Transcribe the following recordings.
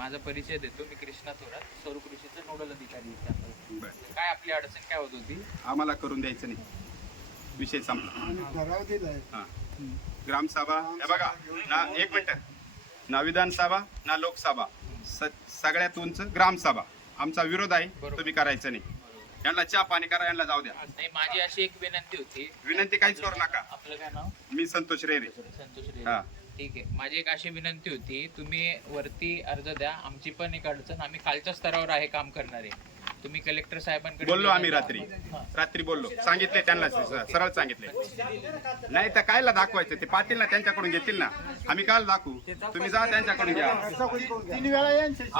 माझा परिचय देतो. मी कृष्णा थोरात, सौर कृषीचा नोडल अधिकारी आहे. बरं. काय आपली अडचण काय होत होती? आम्हाला करून द्यायचं नाही, विषय संपला. हा. ग्रामसभा हे बघा ना, एक मिनिट, ना विधानसभा ना लोकसभा, सगळ्यात उंच ग्रामसभा. आमचा विरोध आहे, तुम्ही करायचं नाही. यांना चहा पाणी करा, यांना जाऊ द्या. नाही, माझी अशी एक विनंती होती. विनंती काहीच करू नका. आपलं काय नाव? मी संतोष रेरे. संतोष हा. रेड्डी. ठीक आहे. माझी एक अशी विनंती होती, तुम्ही वरती अर्ज द्या. आमची पण एक अडचण, आम्ही खालच्या स्तरावर आहे काम करणारे. तुम्ही कलेक्टर साहेबांकडे बोललो आम्ही रात्री बोललो, सांगितले त्यांना, सरळ सांगितले. नाही तर कायला दाखवायचं, ते पाटील ना त्यांच्याकडून घेतील ना, आम्ही काल दाखवू. तुम्ही जा त्यांच्याकडून घ्या.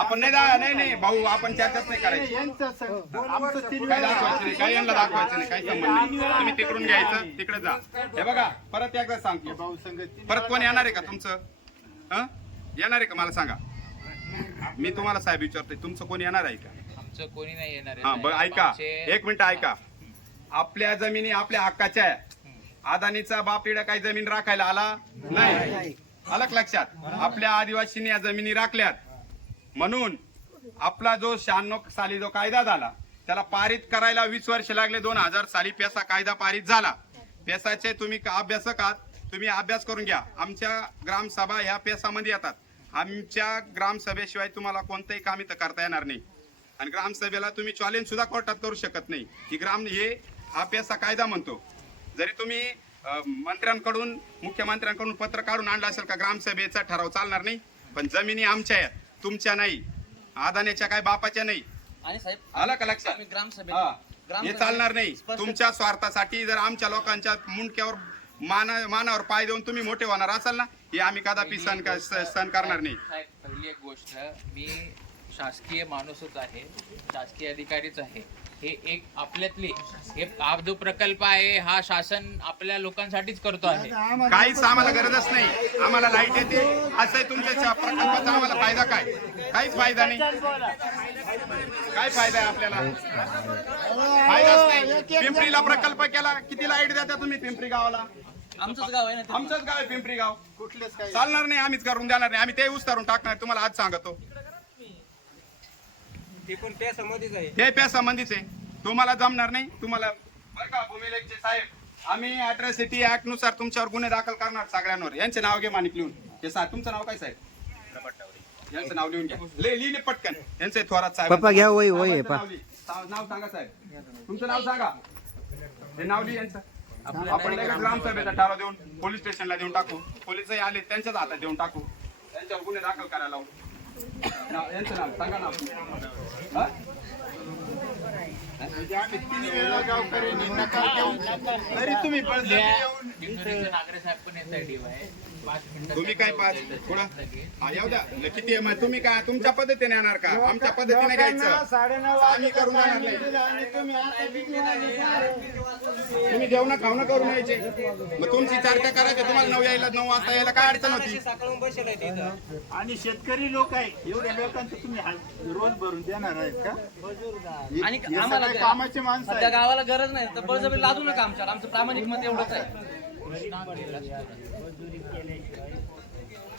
आपण नाही भाऊ, आपण चर्चाच नाही करायची. काय दाखवायचं नाही, काय यांना दाखवायचं नाही, काही संबंध नाही. तुम्ही तिकडून घ्यायचं, तिकडे जा. हे बघा, परत एकदा सांगतो, परत कोण येणार आहे का तुमचं? येणार आहे का मला सांगा. मी तुम्हाला साहेब विचारतोय, तुमचं कोण येणार आहे का? कोणी नाही येणार. हा बघ, ऐका एक मिनिट ऐका. आपल्या जमिनी आपल्या हक्काच्या आहे. अदानीचा बाप इकडे काही जमीन राखायला आला नाही, अलग लक्षात. आपल्या आदिवासींनी या जमिनी राखल्यात. म्हणून आपला जो 96 साली जो कायदा झाला, त्याला पारित करायला 20 वर्ष लागले. 2000 साली पेसा कायदा पारित झाला. पेसाचे तुम्ही अभ्यासक आहात, तुम्ही अभ्यास करून घ्या. आमच्या ग्रामसभा ह्या पेसामध्ये येतात. आमच्या ग्रामसभेशिवाय तुम्हाला कोणतंही काम इथं करता येणार नाही. आणि ग्रामसभेला तुम्ही चॅलेंज सुद्धा कोर्टात करू शकत नाही की हे हा पेसा कायदा म्हणतो. जरी तुम्ही मंत्र्यांकडून, मुख्यमंत्र्यांकडून पत्र काढून आणलं असेल का ग्रामसभेचा ठराव चालणार नाही, पण जमिनी आमच्या आहेत, तुमच्या नाही, अदानीच्या काय बापाच्या नाही. आलं का लक्षात? हे चालणार नाही. तुमच्या स्वार्थासाठी जर आमच्या लोकांच्या मुंडक्यावर मानावर पाय देऊन तुम्ही मोठे होणार असाल ना, हे आम्ही कदापि सहन करणार नाही. पहिली एक गोष्ट, मी शासकीय माणूसच आहे, शासकीय अधिकारीच आहे. हे एक आपल्यातली हे जो प्रकल्प आहे, हा शासन आपल्या लोकांसाठीच करतो आहे. काहीच आम्हाला गरजच नाही. आम्हाला लाईट येते असं आहे. तुमच्या प्रकल्पाचा आम्हाला फायदा काय? काहीच फायदा नाही. काय फायदा आहे आपल्याला? फायदाच नाही. पिंपरीला प्रकल्प केला, किती लाईट देता तुम्ही पिंपरी गावाला? आमचंच गाव आहे ना, आमचंच गाव आहे पिंपरी गाव. कुठलेच काय चालणार नाही, आम्हीच करून देणार नाही. आम्ही ते उस्तारून टाकणार, तुम्हाला आज सांगतो. हे संबंधीच आहे, तुम्हाला जमणार नाही. तुम्हाला बरं का भूमिलेखचे साहेब, आम्ही अॅट्रॉसिटी ऍक्ट नुसार तुमच्यावर गुन्हे दाखल करणार सगळ्यांवर. यांचे नाव घे माणिक लिहून. हे साहेब तुमचं नाव काय साहेब? यांचं नाव लिहून घ्या. लिहिले पटकन. यांचे थोरात साहेब. पप्पा घ्या. वय नाव सांगा साहेब, तुमचं नाव सांगा. हे नाव लिहि यांचं. आपण ग्रामसभेचा ठराव देऊन पोलीस स्टेशनला देऊन टाकू. पोलीसही आले, त्यांच्याच हातात देऊन टाकू. त्यांच्यावर गुन्हे दाखल करायला लावू. यांचं नाव सांगा. नाव तरी तुम्ही तुम्ही काय पाच येऊ द्या. किती आहे तुम्ही काय तुमच्या पद्धतीने येणार का? आमच्या पद्धतीने घ्यायचं. आम्ही करून जाणार नाही. तुम्ही जेवण खावणं करून यायचे. मग तुमची चर्चा करायची. तुम्हाला 9 यायला 9 वाजता यायला काय अडचण होती? आणि शेतकरी लोक आहे, एवढ्या लोकांचं तुम्ही रोज भरून देणार आहेत का? आणि आम्हाला कामाचे माणसं त्या गावाला गरज नाही तर बळजबरी लादू नका आमच्यावर. आमचं प्रामाणिक मत एवढंच आहे.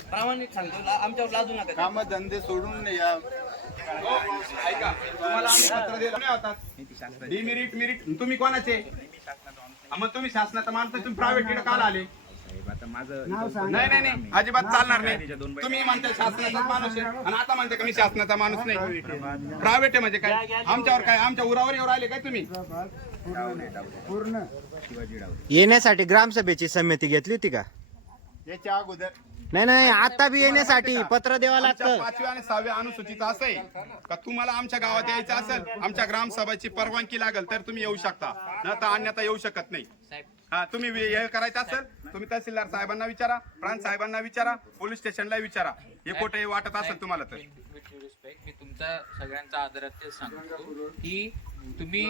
प्रामाणिक सांगतो, आमच्यावर लादू नका. काम धंदे सोडून या. ऐका, तुम्हाला आम्ही पत्र दिलं नाही होतात. डिमेरिट मेरिट तुम्ही कोणाचे? मग तुम्ही शासनाचा माणूस, तुम्ही प्रायव्हेट कडे काल आले? नाही, अजिबात चालणार नाही. तुम्ही म्हणता शासनाचा माणूस आहे आणि आता म्हणता का मी शासनाचा माणूस नाही. प्रायव्हेट आहे म्हणजे काय? आमच्यावर काय? आमच्या उरावर येऊन आले काय तुम्ही? पूर्ण येण्यासाठी ग्रामसभेची संमती घेतली होती का? याच्या अगोदर नाही, आता बी येण्यासाठी पत्र द्यावं लागतं. 5व्या आणि 6व्या अनुसूचित असं आहे का तुम्हाला आमच्या गावात यायचं असेल, आमच्या ग्रामसभेची परवानगी लागेल तर तुम्ही येऊ शकता, न तर अन्यथा येऊ शकत नाही. हा, तुम्ही हे करायचं असेल तुम्ही तहसीलदार साहेबांना विचारा, प्रांत साहेबांना विचारा, पोलीस स्टेशनला विचारा. हे खोटं हे वाटत असेल तुम्हाला तर. मी तुमचा सगळ्यांचा आदरात तेच सांगतो की तुम्ही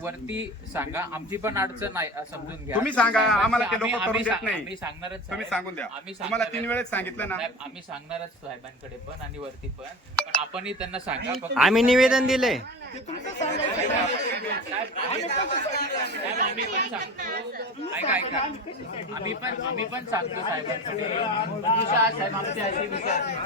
वरती सांगा, आमची पण अडचण आहे समजून घ्या. तुम्ही सांगा, आम्हाला ते आम्ही- लोक करून आम्ही देत नाही. आम्ही सांगणारच तुम्ही साहेब. सांगून द्या. आम्ही तुम्हाला सांगणारच. 3 वेळेस सांगितलं ना. साहेब, आम्ही सांगणारच साहेबांकडे पण आणि वरती पण आपणही त्यांना सांगा. फक्त आम्ही निवेदन दिलंय. साहेब, आम्ही पण सांगतो. ऐका आम्ही पण सांगतो साहेबांकडे. विषय हा साहेब, आमचे असे विषय आहेत.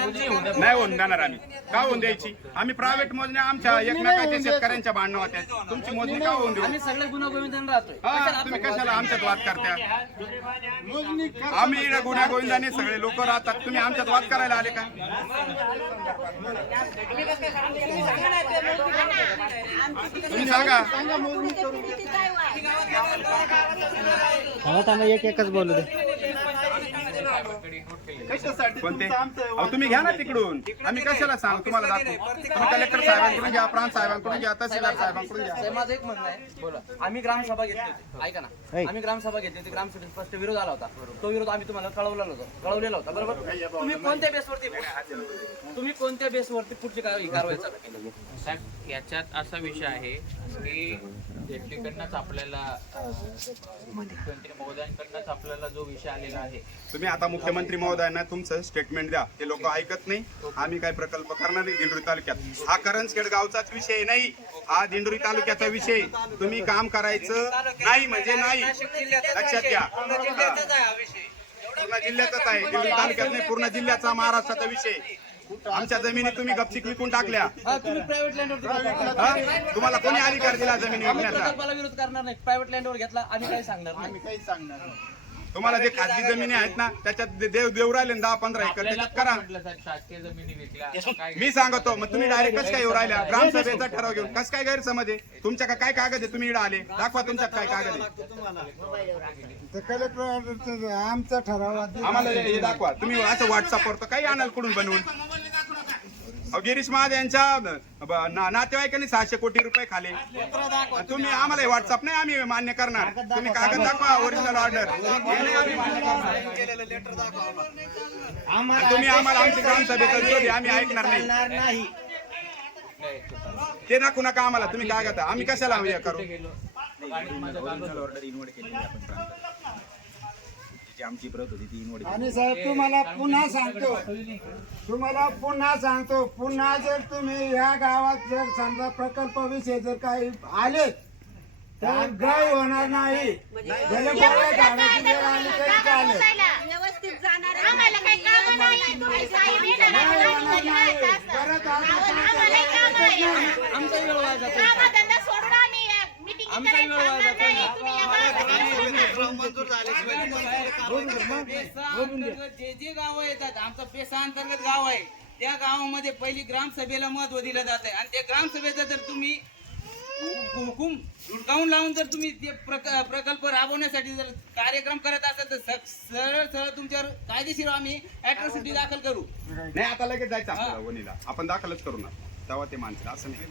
मोजणी होणं नाही होऊन देणार आम्ही. का होऊन द्यायची? आम्ही प्रायव्हेट मोजण्या आमच्या एकमेकाच्या शेतकऱ्यांच्या भांडणं होत्या. तुमची मोजणी का होऊन देऊ? आम्ही सगळे गुन्हा गोविंदाने राहतोय. हा, तुम्ही कशाला आमच्यात वाद करत्या? आम्ही इकडे गुन्हा गोविंदाने सगळे लोक राहतात, तुम्ही आमच्यात वाद करायला आले का? तुम्ही सांगा. एक एकच बोलू दे. साहेबांकडे नोट केले. कशासाठी कोणते? तुमचं आमचं अहो, तुम्ही घ्या ना तिकडून. आम्ही कशाला सांगू तुम्हाला दाखवू? तुम्ही कलेक्टर साहेबांकडून घ्या, प्रांत साहेबांकडून घ्या, तहसीलदार साहेबांकडून घ्या. साहेब, माझं एक म्हणणं आहे, बोला. आम्ही ग्रामसभा घेतली होती, ऐका ना. आम्ही ग्रामसभा घेतली होती, ग्रामसभेत स्पष्ट विरोध आला होता. तो विरोध आम्ही तुम्हाला कळवलेला होता, बरोबर? तुम्ही कोणत्या बेसवरती पुढची कारवाई चालू केली? साहेब, याच्यात असा विषय आहे की जेटलीकडनंच आपल्याला मुख्यमंत्री महोदयांकडनंच आपल्याला जो विषय आलेला आहे. तुम्ही आता मुख्यमंत्री महोदयांना तुमचं स्टेटमेंट द्या. ते लोक ऐकत नाही. आम्ही काय प्रकल्प करणार नाही दिंडोरी तालुक्यात. हा करंजखेड गावचाच विषय नाही, हा दिंडोरी तालुक्याचा विषय. तुम्ही काम करायचं नाही म्हणजे नाही, लक्षात घ्या. पूर्ण जिल्ह्याचाच आहे, दिंडोरी तालुक्यात नाही, पूर्ण जिल्ह्याचा, महाराष्ट्राचा विषय. आमच्या जमिनी तुम्ही गपचिक विकून टाकल्या. हा, तुम्ही प्रायव्हेट लँडवर हा? तुम्हाला कोणी अधिकार दिला जमिनी विकण्याचा? प्रकल्पाला विरोध करणार नाही. प्रायव्हेट लँडवर घेतला, आम्ही काही सांगणार नाही. आम्ही काही सांगणार नाही. तुम्हाला जे खाजगी जमिनी आहेत ना, त्याच्यात देव राहिले 10-15 एकर, आपल्याला त्याच्यात कोण करा. म्हटलं साहेब शासकीय जमिनी विकल्या? काय मी सांगतो, मग तुम्ही डायरेक्ट कसं काय येऊ राहिल्या? ग्रामसभेचा ठराव घेऊन कसं काय गैरसमज आहे? तुमच्या काय कागद आहे? तुम्ही इकडे आले, दाखवा तुमच्यात काय कागद आहे. आमचा ठराव आम्हाला हे दाखवा. तुम्ही असं व्हॉट्सअपवर तर काही आणाल कुठून बनवून. अहो, गिरीश महाजन यांच्या नातेवाईकांनी 600 कोटी रुपये खाले. तुम्ही आम्हाला व्हॉट्सअप नाही आम्ही मान्य करणार. तुम्ही कागद दाखवा, ओरिजिनल ऑर्डर. तुम्ही आम्हाला आमच्या ग्रामसभेचा विरोध आहे, आम्ही ऐकणार नाही. ते दाखवू नका आम्हाला. तुम्ही कागद आम्ही कशाला हे करू? गेलो आणि माझं कागद आणि साहेब तुम्हाला पुन्हा सांगतो पुन्हा जर तुम्ही या गावात जर समजा प्रकल्प विषय जर काही आले तर गाय होणार नाही. भले गोळ्या झाडाची जर आली तरी चालेल. व्यवस्थित जाणार आम्हाला काही काम नाही. तुम्ही साहेब येणार नाही. परत आमचा वेळ वाया जातो. कामधंदा सोडून आम्ही मीटिंग आमचा वेळ वाया जातो. जे जे गाव येतात, आमचं पेसा अंतर्गत गाव आहे, त्या गावामध्ये पहिली ग्रामसभेला महत्व दिलं जात आहे. आणि त्या ग्रामसभेचा जर तुम्ही हुकूम हुडकावून लावून जर तुम्ही ते प्रकल्प राबवण्यासाठी जर कार्यक्रम करत असाल तर सरळ तुमच्यावर कायदेशीर आम्ही अॅट्रॉसिटी दाखल करू. नाही, आता लगेच जायचं आपल्याला वणीला. आपण दाखलच करू ना, तेव्हा ते मानतील. असं नाही,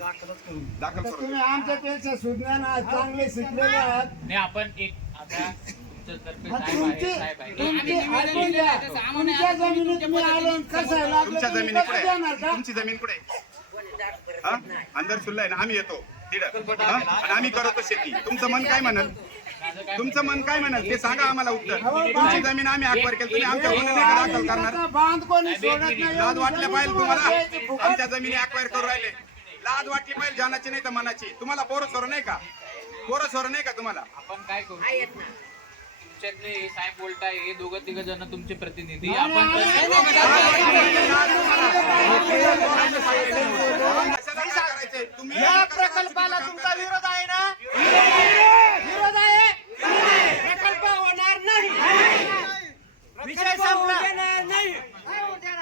दाखल करू. तुम्ही आमच्यापेक्षा सुज्ञान आहात, चांगले शिकलेले आहात. नाही, आपण एक आता तुमच्यातर्फे मग साहेब आहे, साहेब आहे. तुमची ऐकून घ्या. तुमच्या जमिनीत मी आलो कसं आहे लागलं तुमच्या तुम्ही जमिनी कसं कुठे देणार आहे? का? तुमची जमीन कुठे आहे? हा? अंदर सुल्ला आहे ना, आम्ही येतो तिथं. हा? आणि आम्ही करतो शेती. तुमचं मन काय म्हणल? तुमचं मन काय म्हणल ते सांगा आम्हाला उत्तर. तुमची जमीन आम्ही अक्वायर केली, तुम्ही आमच्या गुन्हे दाखल करणार? त्याचा बांध कोणी सोडत नाही. लाज वाटल्या पाहिजे तुम्हाला. आमच्या जमिनी अक्वायर करू राहिले. लाज वाटली पाहिजे, जानाची नाही तर मनाची. तुम्हाला पोरं सोरं नाही का? पोरं सोरं नाही का तुम्हाला? आपण काय करू? तुमच्यातले हे साहेब बोलताय, हे दोघं तिघ जण तुमचे प्रतिनिधी. आपण तुम्ही या प्रकल्पाला तुमचा विरोध आहे ना? विरोध आहे. प्रकल्प होणार नाही. विषय संपला.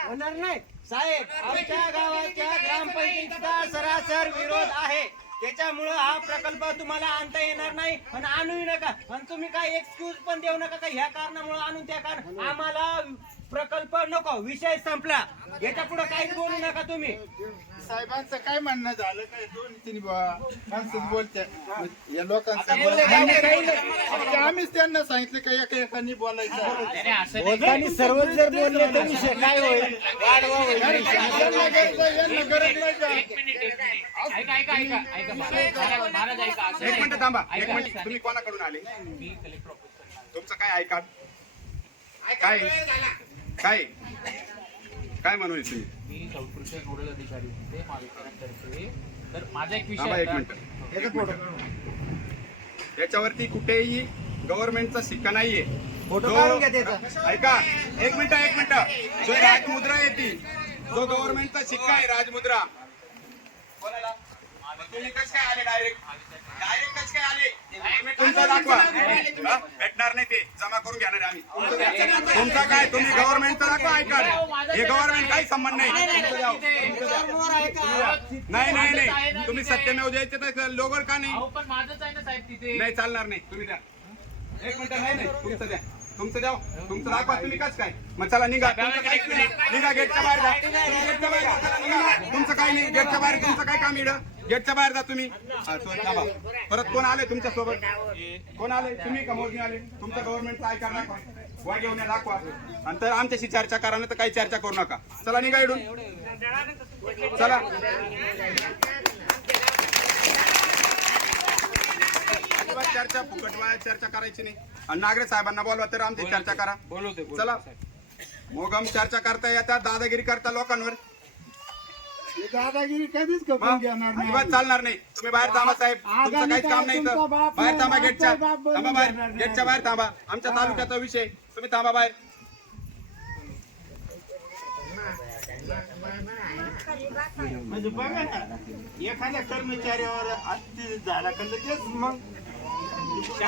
होणार नाही. साहेब, आमच्या गावाच्या ग्रामपंचायतीचा सरासर विरोध आहे. त्याच्यामुळं हा प्रकल्प तुम्हाला आणता येणार नाही आणि आणूही नका. आणि तुम्ही काय एक्सक्यूज पण देऊ नका का ह्या कारणामुळे आणून त्या कारण. आम्हाला प्रकल्प नको, विषय संपला. याच्या पुढे काहीच बोलू नका तुम्ही. साहेबांचं काय म्हणणं झालं काय? 2-3 माणसं बोलतात या लोकांचं. आम्हीच त्यांना सांगितलं का एका एकाने बोलायचं. नाही, असं नाही. सर्वच जर बोलले तर विषय काय होईल? यांना गरज नाही का? एक मिनिट. ऐका ऐका महाराज ऐका असं एक नाही. मिनिट थांबा, एक ऐका. मिनिट. तुम्ही कोणाकडून आले? मी कलेक्टर ऑफिस तुमचं काय ऐका काय काय काय म्हणून तुम्ही? मी चौकृषी नोडल अधिकारी होते महावितरणतर्फे. तर माझा एक थांबा एक विषय मिनिट. याच्यावरती कुठेही गव्हर्नमेंटचा शिक्का नाहीये. ऐका एक मिनिट जो राजमुद्रा येते, जो गव्हर्नमेंटचा शिक्का आहे राजमुद्रा, कोणाला? तुम्ही कसं काय आले? डायरेक्ट कसं काय आले? तुमचा दाखवा. हा? भेटणार नाही, ते जमा करून घेणार आहे आम्ही. तुमचा काय? तुम्ही गव्हर्नमेंटचा दाखवा. ऐका, हे गव्हर्नमेंट काही संबंध नाही. नाही तुम्ही सत्यमेव द्यायचे तर लोगोर का नाही? अहो, पण माझंच आहे ना साहेब तिथे. नाही चालणार नाही. तुम्ही द्या एक मिनिट. नाही तुमचं द्या, तुमचं द्या, तुमचं दाखवा. तुम्ही कसं काय? मग चला निघा. निघा गेटच्या बाहेर जा. तुम्ही गेटच्या बाहेर जा. चला, निघा. तुमचं काय नाही गेटच्या बाहेर. तुमचं काय काम इकडं? गेटच्या बाहेर जा तुम्ही. हा, थांबा. परत कोण आले तुमच्या सोबत? कोण आले? तुम्ही का मोजणी आले? तुमचं गव्हर्नमेंटचा आय कार्ड दाखवा, वा घेऊन या, दाखवा. आणि तर आमच्याशी चर्चा करा, नाही तर काही चर्चा करू नका. चला निघा इडून. चला. चर्चा फुकट वाया चर्चा करायची नाही. आणि नागरिक साहेबांना बोलवा तर आमची चर्चा करा. चला. मोगम चर्चा करता येतात, दादागिरी करता लोकांवर. ही दादागिरी कधीच करून घेणार नाही. अजिबात चालणार नाही. तुम्ही बाहेर थांबा साहेब, तुमचं काहीच काम नाही इथं. बाहेर थांबा गेटच्या. थांबा बाहेर, गेटच्या बाहेर थांबा. आमच्या तालुक्याचा विषय, तुम्ही थांबा बाहेर. म्हणजे बघा ना, एखाद्या कर्मचाऱ्यावर अत्याचार झाला का लगेच मग